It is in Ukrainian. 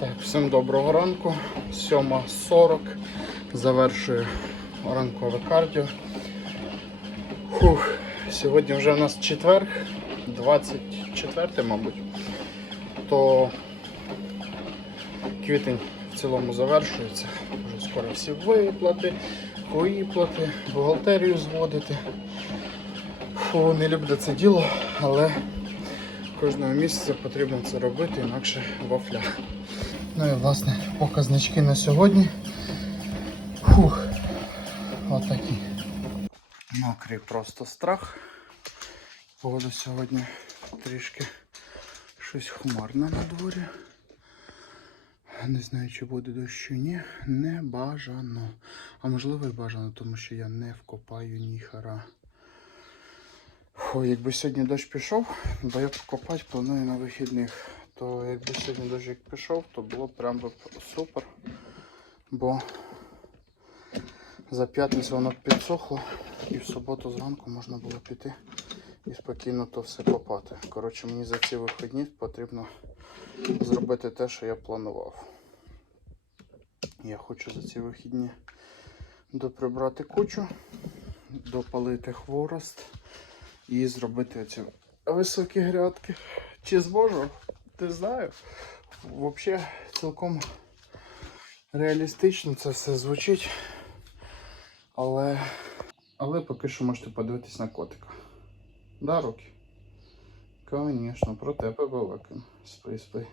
Так, всім доброго ранку. 7.40. Завершую ранкове кардіо. Фух, сьогодні вже у нас четверг, 24, мабуть. То квітень в цілому завершується. Вже скоро всі виплати, виплати, бухгалтерію зводити. Фу, не люблю це діло, але кожного місяця потрібно це робити, інакше вафля. Ну і власне показнички на сьогодні. Фух, отакі. Мокрий просто страх. Погода сьогодні трішки щось хмарне на дворі. Не знаю, чи буде дощ чи ні. Не бажано. А можливо і бажано, тому що я не вкопаю ніхара. Фу, якби сьогодні дощ пішов, бо я покопати планую на вихідних. То якби сьогодні дощ як пішов, то було прям би супер. Бо за п'ятницю воно підсохло і в суботу зранку можна було піти і спокійно то все копати. Коротше, мені за ці вихідні потрібно зробити те, що я планував. Я хочу за ці вихідні доприбрати кучу, допалити хворост і зробити оці високі грядки. Чи зможу? Не знаю. Взагалі, цілком реалістично це все звучить. Але, але поки що можете подивитись на котика. Да, руки? Звісно, про тебе балакаємо. Спи, спи.